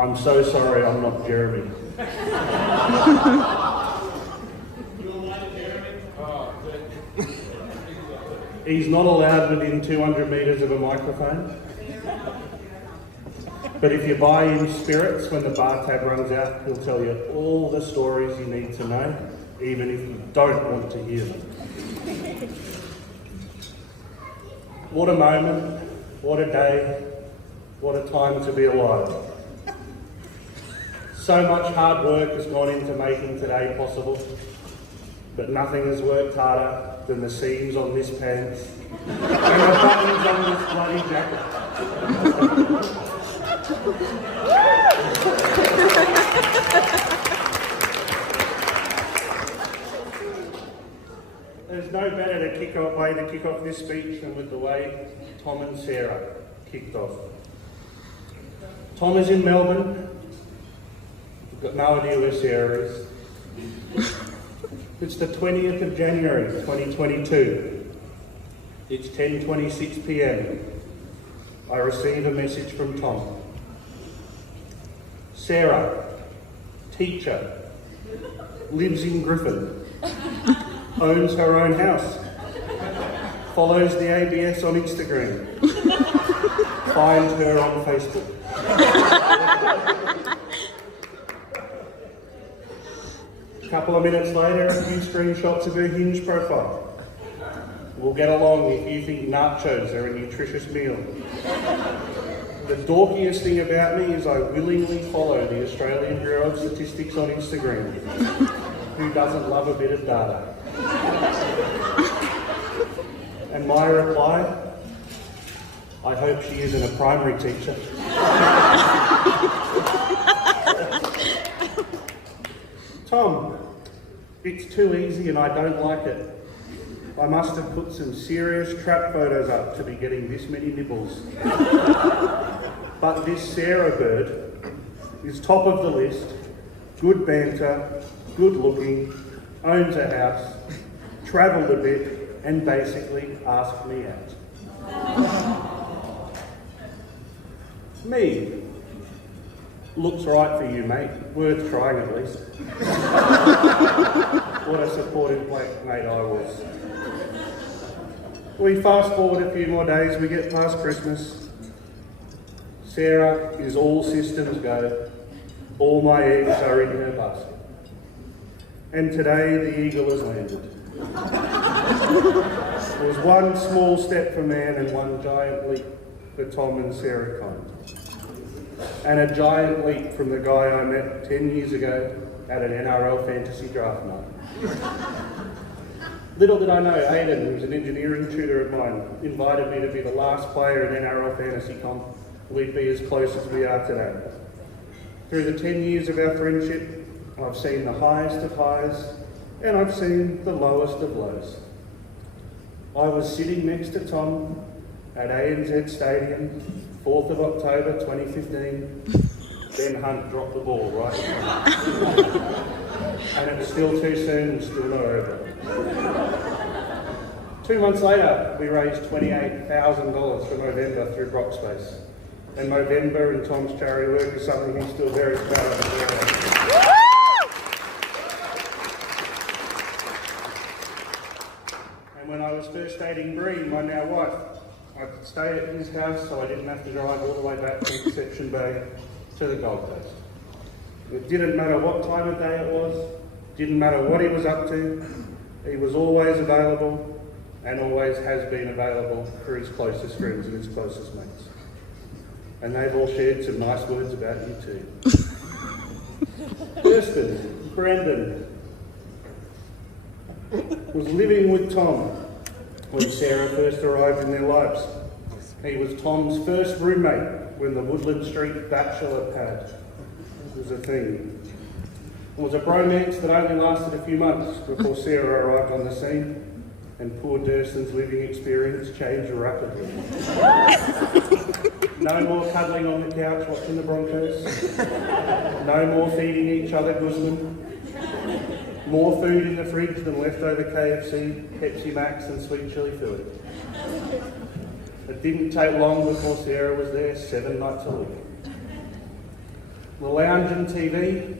I'm so sorry I'm not Jeremy. He's not allowed within 200 metres of a microphone. But if you buy him spirits, when the bar tab runs out, he'll tell you all the stories you need to know, even if you don't want to hear them. What a moment, what a day, what a time to be alive. So much hard work has gone into making today possible, but nothing has worked harder than the seams on this pants and the buttons on this bloody jacket. There's no better way to kick off this speech than with the way Tom and Sarah kicked off. Tom is in Melbourne. We've got no idea where Sarah is. It's the 20th of January 2022. It's 10:26 p.m. I receive a message from Tom. Sarah, teacher, lives in Griffin, owns her own house, follows the ABS on Instagram, find her on Facebook. A couple of minutes later, a few screenshots of her Hinge profile. We'll get along if you think nachos are a nutritious meal. The dorkiest thing about me is I willingly follow the Australian Bureau of Statistics on Instagram. Who doesn't love a bit of data? And my reply, I hope she isn't a primary teacher. Tom, it's too easy and I don't like it. I must have put some serious trap photos up to be getting this many nibbles. But this Sarah bird is top of the list, good banter, good looking, owns a house, travelled a bit, and basically asked me out. Me. Looks right for you, mate. Worth trying at least. What a supportive mate I was. We fast forward a few more days, we get past Christmas. Sarah is all systems go. All my eggs are in her basket. And today the eagle has landed. It was one small step for man and one giant leap for Tom and Sarah Kind. And a giant leap from the guy I met 10 years ago at an NRL fantasy draft night. Little did I know, Aidan, who's an engineering tutor of mine, invited me to be the last player in NRL fantasy comp. We'd be as close as we are today. Through the 10 years of our friendship, I've seen the highest of highs and I've seen the lowest of lows. I was sitting next to Tom at ANZ Stadium, 4th of October 2015. Ben Hunt dropped the ball right and it was still too soon and still not over. 2 months later, we raised $28,000 for Movember through Rockspace. And Movember and Tom's charity work is something he's still very proud of. And when I was first dating Bree, my now wife, I stayed at his house so I didn't have to drive all the way back from Conception Bay to the Gold Coast. It didn't matter what time of day it was, didn't matter what he was up to, he was always available and always has been available for his closest friends and his closest mates. And they've all shared some nice words about you too. Kirsten, Brandon, was living with Tom when Sarah first arrived in their lives. He was Tom's first roommate when the Woodland Street bachelor pad was a thing. It was a bromance that only lasted a few months before Sarah arrived on the scene and poor Durston's living experience changed rapidly. No more cuddling on the couch watching the Broncos. No more feeding each other Guzman. More food in the fridge than leftover KFC, Pepsi Max and sweet chili fluid. It didn't take long before Sarah was there 7 nights a week. The lounge and TV,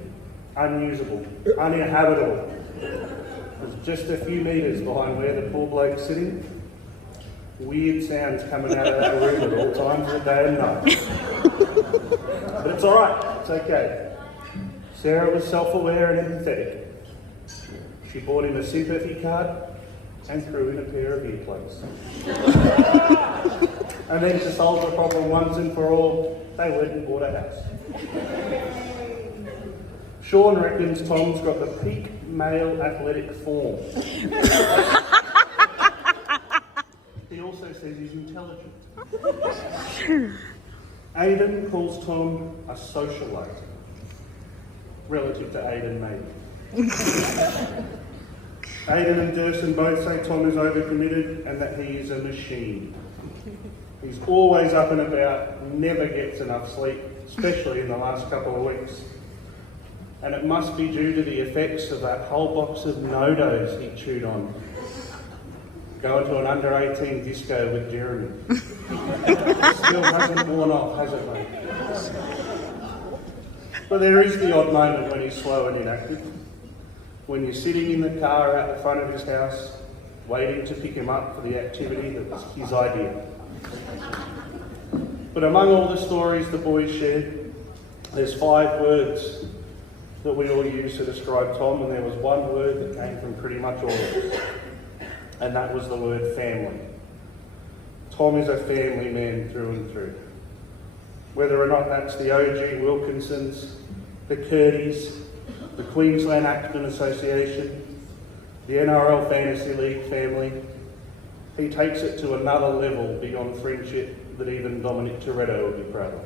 unusable, uninhabitable. There's just a few metres behind where the poor bloke's sitting. Weird sounds coming out of that room at all times of the day and night. But it's alright, it's okay. Sarah was self-aware and empathetic. She bought him a sympathy card and threw in a pair of earplugs. And then to solve the problem once and for all, they went and bought a house. Sean reckons Tom's got the peak male athletic form. He also says he's intelligent. Aidan calls Tom a socialite, relative to Aidan maybe. Aidan and Durson both say Tom is overcommitted and that he is a machine. He's always up and about, never gets enough sleep, especially in the last couple of weeks. And it must be due to the effects of that whole box of no-dos he chewed on. Going to an under-18 disco with Jeremy. It still hasn't worn off, has it, mate? But there is the odd moment when he's slow and inactive. When you're sitting in the car out the front of his house, waiting to pick him up for the activity that was his idea. But among all the stories the boys shared, there's 5 words that we all use to describe Tom, and there was one word that came from pretty much all of us, and that was the word family. Tom is a family man through and through. Whether or not that's the OG Wilkinsons, the Curtys, the Queensland Acton Association, the NRL Fantasy League family, he takes it to another level beyond friendship that even Dominic Toretto would be proud of.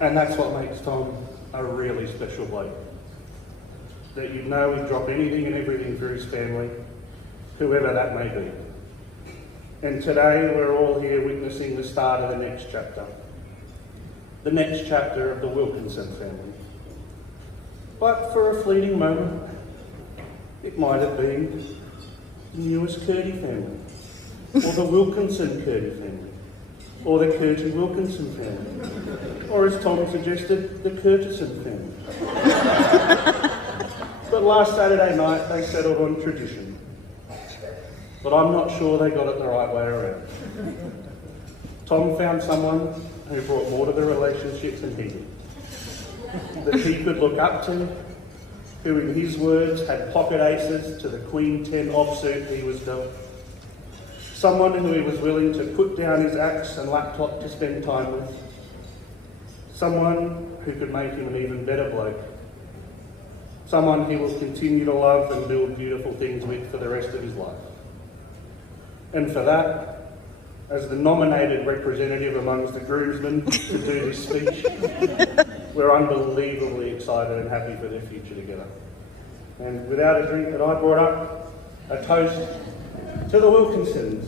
And that's what makes Tom a really special bloke. That you know he'd drop anything and everything for his family, whoever that may be. And today we're all here witnessing the start of the next chapter. The next chapter of the Wilkinson family. But for a fleeting moment, it might have been the newest Curty family, or the Wilkinson Curty family, or the Curty Wilkinson family, or as Tom suggested, the Curtison family. But last Saturday night they settled on tradition. But I'm not sure they got it the right way around. Tom found someone who brought more to the relationship than he did. That he could look up to, who in his words had pocket aces to the Queen 10 offsuit he was dealt. Someone who he was willing to put down his axe and laptop to spend time with. Someone who could make him an even better bloke. Someone he will continue to love and build beautiful things with for the rest of his life. And for that, as the nominated representative amongst the groomsmen to do this speech, we're unbelievably excited and happy for their future together. And without a drink that I brought up, a toast to the Wilkinsons.